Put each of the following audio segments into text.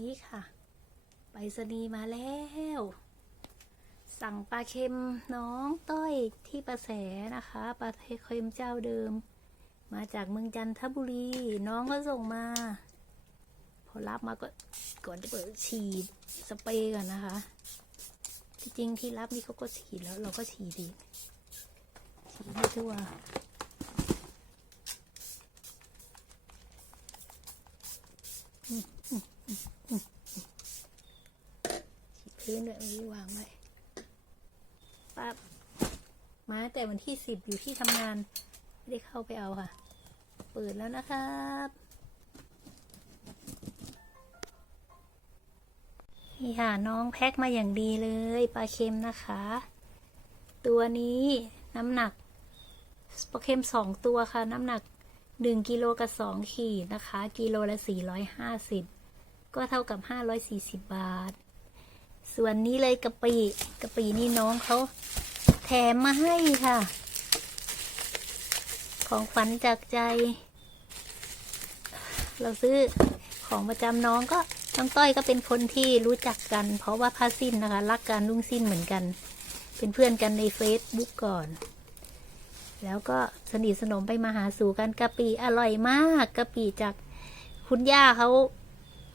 นี้ค่ะไปสนีย์มาแล้ว สั่งปลาเค็มน้องต้อยที่ประแสนะคะปลาเค็มเจ้าเดิม มาจากเมืองจันทบุรี น้องก็ส่งมา พอรับมาก็ก่อนจะเปิดฉีดสเปรย์ก่อนนะคะที่จริงที่รับนี่เขาก็ฉีดแล้วเราก็ฉีดอีกฉีดให้ทั่ว ฉีด พื้นด้วยเอาไว้วางไว้ปั๊บมาตั้งแต่วันที่สิบอยู่ที่ทำงาน ไม่ได้เข้าไปเอาค่ะ เปิดแล้วนะครับนี่ค่ะน้องแพ็คมาอย่างดีเลยปลาเค็มนะคะ ตัวนี้น้ำหนักปลาเค็มสองตัวค่ะ น้ำหนักหนึ่งกิโลกับสองขีดนะคะ กิโลละสี่ร้อยห้าสิบก็เท่ากับห้าร้อยสี่สิบบาท ส่วนนี้เลยกะปิกะปินี่น้องเขาแถมมาให้ค่ะ ของขวัญจากใจ เราซื้อของประจำน้องก็น้องต้อยก็เป็นคนที่รู้จักกัน เพราะว่าผ้าสิ้นนะคะ รักการลุงสิ้นเหมือนกัน เป็นเพื่อนกันในเฟซบุ๊กก่อน แล้วก็สนิทสนมไปมาหาสู่กันกะปิอร่อยมากกะปิจากคุณย่าเขา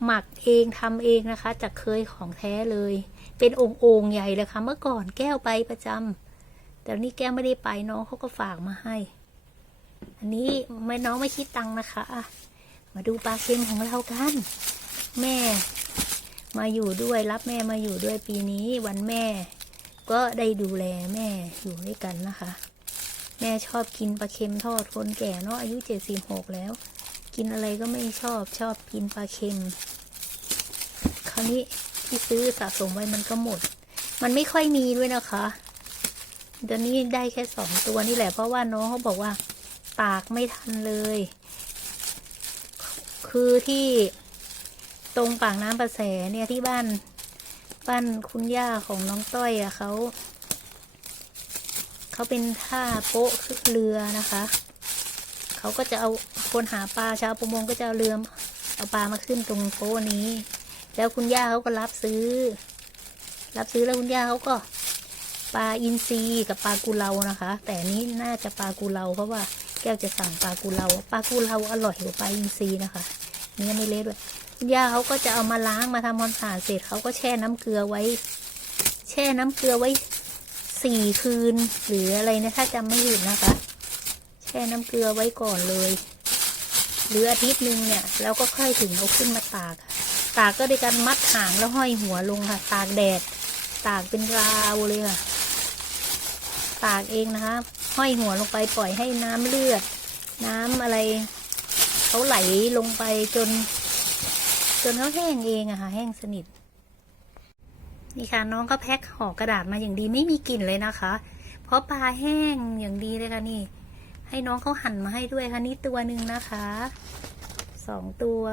หมักเองทำเองนะคะ จากเคยของแท้เลย เป็นองค์องค์ใหญ่เลยค่ะ เมื่อก่อนแก้วไปประจำแต่นี่แก้วไม่ได้ไปน้องเขาก็ฝากมาให้ อันนี้ไม่น้องไม่คิดตังนะคะมาดูปลาเค็มของเรากัน แม่ มาอยู่ด้วยรับแม่มาอยู่ด้วยปีนี้วันแม่ ก็ได้ดูแลแม่อยู่ด้วยกันนะคะ แม่ชอบกินปลาเค็มทอดคนแก่เนาะอายุเจ็ดสิบหกแล้ว กินอะไรก็ไม่ชอบชอบกินปลาเค็ม คราวนี้ที่ซื้อสะสมไว้มันก็หมด มันไม่ค่อยมีด้วยนะคะเดี๋ยวนี้ได้แค่สองตัวนี่แหละเพราะว่าน้องเขาบอกว่า ตากไม่ทันเลย คือที่ตรงปากน้ำประแสเนี่ยที่บ้านบ้านคุณย่าของน้องต้อยอะเขาเขาเป็นท่าโป๊ะเรือนะคะ เขาก็จะเอา คนหาปลาชาวประมงก็จะเรือเอาปลามาขึ้นตรงโป๊นี้ แล้วคุณย่าเขาก็รับซื้อ รับซื้อแล้วคุณย่าเขาก็ปลาอินทรีกับปลากุเลานะคะ แต่นี้น่าจะปลากุเลาเพราะว่าแก้วจะสั่งปลากุเลาปลากุเลาอร่อยกว่าปลาอินทรีนะคะเนื้อไม่เละด้วยคุณย่าเขาก็จะเอามาล้างมาทำความสะอาดเสร็จเขาก็แช่น้ำเกลือไว้ แช่น้ำเกลือไว้สี่คืน หรืออะไรนะถ้าจำไม่ผิดนะคะ แช่น้ำเกลือไว้ก่อนเลย หรืออาทิตย์หนึ่งเนี่ยแล้วก็ค่อยถึงเอาขึ้นมาตาก ตากก็ด้วยการมัดหางแล้วห้อยหัวลงค่ะ ตากแดด ตากเป็นราวเลยค่ะ ตากเองนะคะ ห้อยหัวลงไปปล่อยให้น้ำเลือด น้ำอะไรเขาไหลลงไปจน จนเขาแห้งเองอะค่ะแห้งสนิทนี่ค่ะน้องก็แพ็คห่อกระดาษมาอย่างดีไม่มีกลิ่นเลยนะคะ เพราะปลาแห้งอย่างดีเลยค่ะนี่ ให้น้องเขาหั่นมาให้ด้วยค่ะนี่ตัวหนึ่งนะคะสองตัว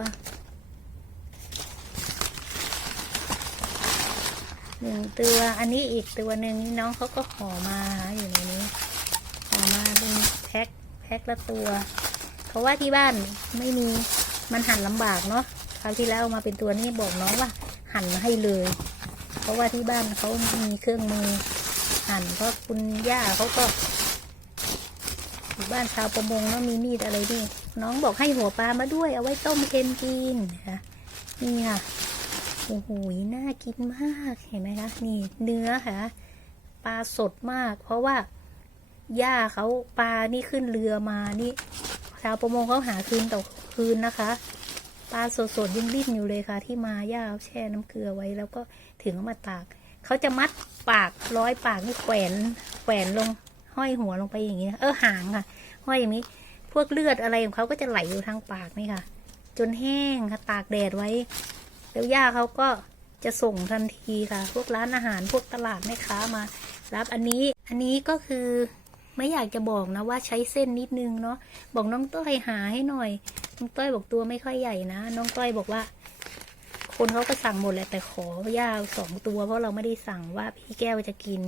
หนึ่งตัวอันนี้อีกตัวหนึ่งนี่น้องเขาก็ห่อมาอยู่ในนี้ห่อมาเป็นแพ็คแพ็คละตัว เพราะว่าที่บ้านไม่มีมันหั่นลำบากเนาะคราวที่แล้วเอามาเป็นตัวนี้บอกน้องว่าหั่นมาให้เลย เพราะว่าที่บ้านเขามีเครื่องมือหั่นเพราะคุณย่าเขาก็ อยู่บ้านชาวประมงแล้วมีมีดอะไรนี่ น้องบอกให้หัวปลามาด้วย เอาไว้ต้มเค็มกินนะคะนี่ค่ะโอ้โหน่ากินมากเห็นไหมคะนี่เนื้อค่ะปลาสดมาก เพราะว่าย่าเขาปลานี่ขึ้นเรือมานี่ชาวประมงเขาหาคืนต่อคืนนะคะ ปลาสดๆยังดิ้นอยู่เลยค่ะ ที่มาย่าเขาแช่น้ำเกลือไว้ แล้วก็ถึงมาตากเขาจะมัดปากร้อยปากนี่แขวนแขวนลง ห้อยหัวลงไปอย่างนี้เออหางค่ะ ห้อยอย่างนี้ พวกเลือดอะไรของเขาก็จะไหลอยู่ทางปากนี่ค่ะ จนแห้งค่ะตากแดดไว้ แล้วย่าเขาก็จะส่งทันทีค่ะ พวกร้านอาหารพวกตลาดแม่ค้ามา รับอันนี้อันนี้ก็คือไม่อยากจะบอกนะว่าใช้เส้นนิดนึงเนาะบอกน้องต้อยหาให้หน่อย น้องต้อยบอกตัวไม่ค่อยใหญ่นะ น้องต้อยบอกว่า คนเขาก็สั่งหมดแหละแต่ขอย่าสองตัวเพราะเราไม่ได้สั่งว่าพี่แก้วจะกิน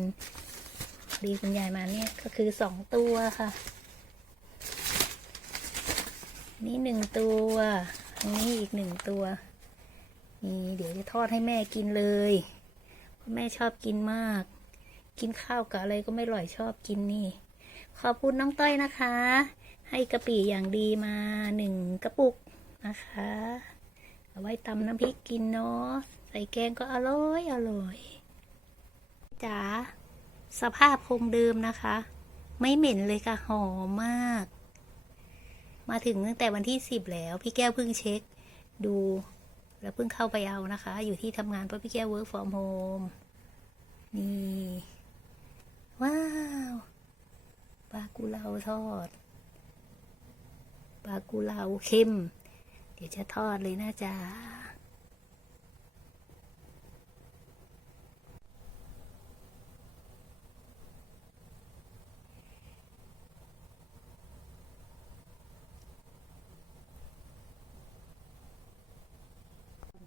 ดีคุณยายมาเนี่ยก็คือสองตัวค่ะ นี่หนึ่งตัวนนี้อีกหนึ่งตัว นี่เดี๋ยวจะทอดให้แม่กินเลยเพราะแม่ชอบกินมาก กินข้าวกับอะไรก็ไม่อร่อยชอบกินนี่ ขอบคุณน้องต้อยนะคะ ให้กะปิอย่างดีมาหนึ่งกระปุกนะคะ เอาไว้ตำน้ำพริกกินเนาะใส่แกงก็อร่อยอร่อยจ๋า สภาพคงเดิมนะคะ ไม่เหม็นเลยค่ะหอมมาก มาถึงตั้งแต่วันที่สิบแล้ว พี่แก้วเพิ่งเช็ค ดู แล้วเพิ่งเข้าไปเอานะคะ อยู่ที่ทำงานเพราะพี่แก้ว work from home นี่ ว้าวปลากุเลาทอดปลากุเลาเค็มเดี๋ยวจะทอดเลยนะจ๊ะ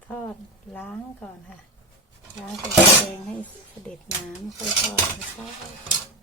ทอดล้างก่อนค่ะ ล้างใส่แกงให้เสด็จน้ำค่อยทอดค่อยทอ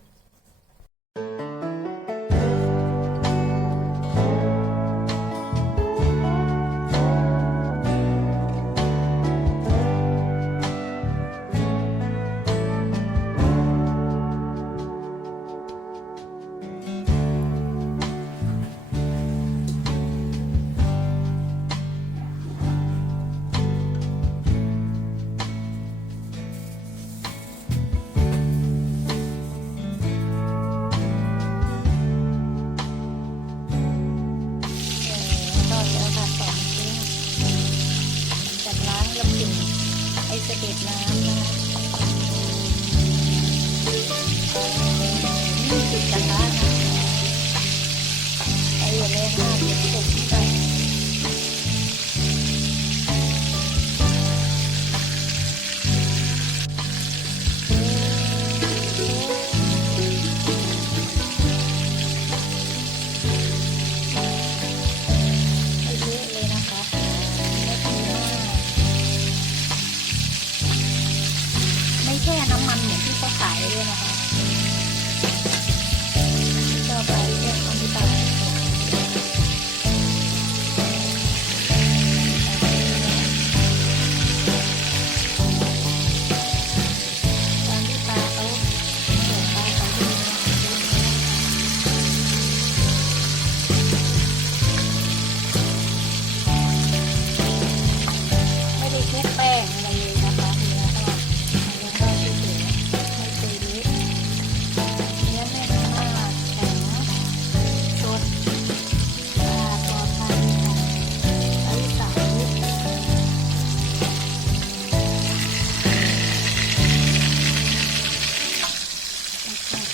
ด้วยนะคะ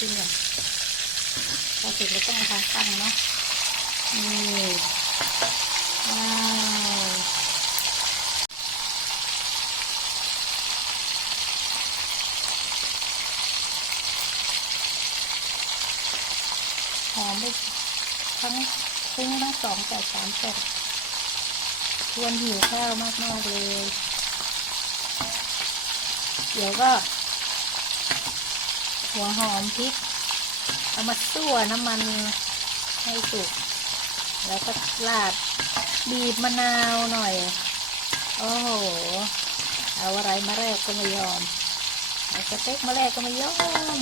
ต้นก่อนพอเสร็จแล้วต้องเอาทาตั้งเนาะนี่ว้าวหอมไปทั้งคุ้งทั้งสองแต่สามแต่ชวนหิวข้าวมากๆเลย เดี๋ยวก็ หัวหอมพริก เอามาตั่วน้ำมันให้สุก แล้วก็ราดบีบมะนาวหน่อย โอ้โห เอาอะไรมาแรกก็ไม่ยอม เอาสเต็กมาแรกก็ไม่ยอม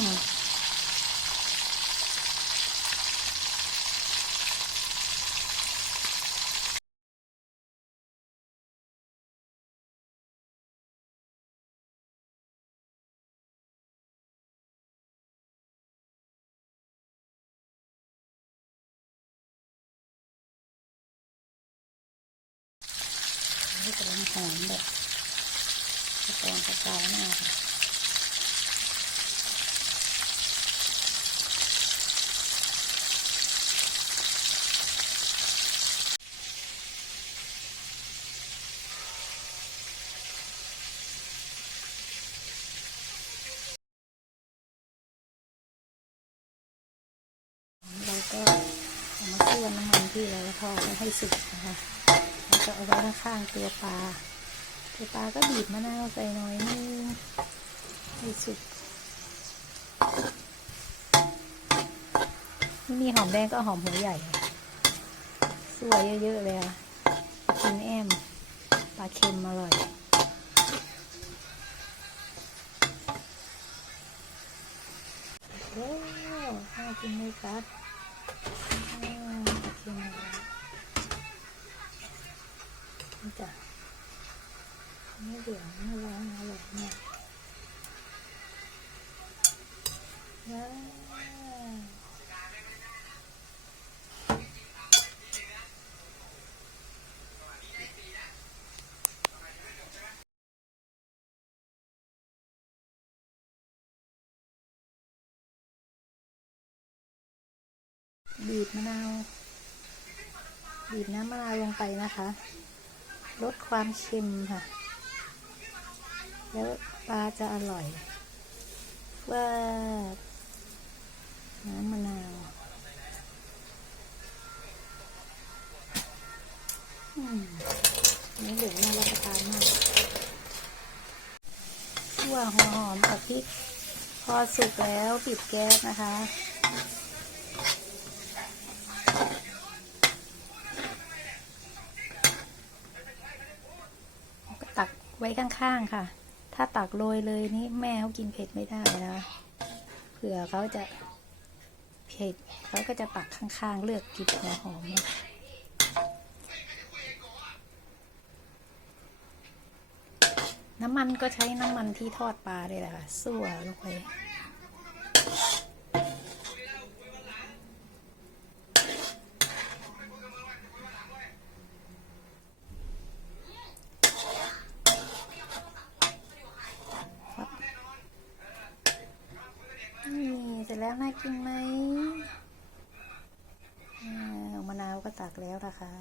อมแบบกระตองกระจายมากค่ะก็เอามาคั่วน้ำมันที่เราทอดให้สุกนะคะแล้วก็เอาไว้ข้างๆตัวปลา ดี๋ยวปลาก็บีบมะนาวใส่น้อยนึงให้สุกไม่มีหอมแดงก็หอมหัวใหญ่ สวยเยอะๆเลยค่ะกินแอมปลาเค็มอร่อยว้าวน่ากินเลยครับ ไม่เหลืองไม่ร้อนอร่อยมากว้าวบีบมะนาว บีบน้ำมะนาวลงไปนะคะ ลดความเค็มค่ะ แล้วปลาจะอร่อยว่าน้ำมะนาวอืมนี่เหลืองน่ารับประทานมากขั่วหัวหอมกับพริก พอสุกแล้วปิดแก๊สนะคะก็ตักไว้ข้างๆค่ะ ถ้าตักโรยเลยนี่แม่เขากินเผ็ดไม่ได้นะเผื่อเขาจะเผ็ดเขาก็จะตักข้างๆ เลือกกินหัวหอมนะน้ำมันก็ใช้น้ำมันที่ทอดปลาเลยแหละค่ะสั่วลงไป นี่เจริงไหมอ่ามะนาวก็ตักแล้วนะคะ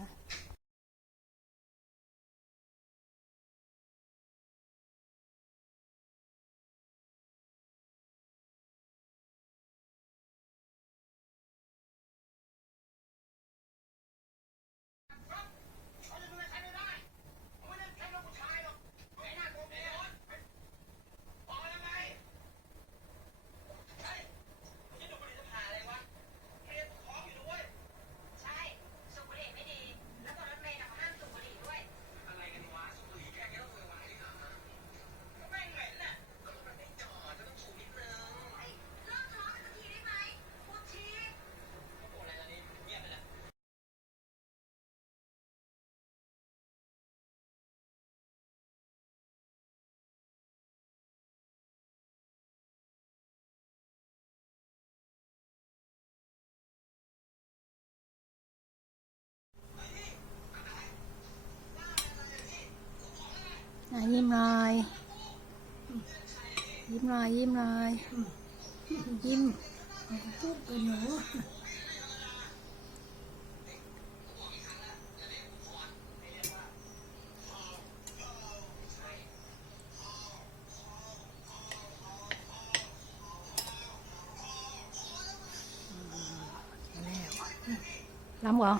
มหน่อยยิ้มหน่อยยิ้มหน่อยยิ้มพูดกับหนูล้ำเหรอ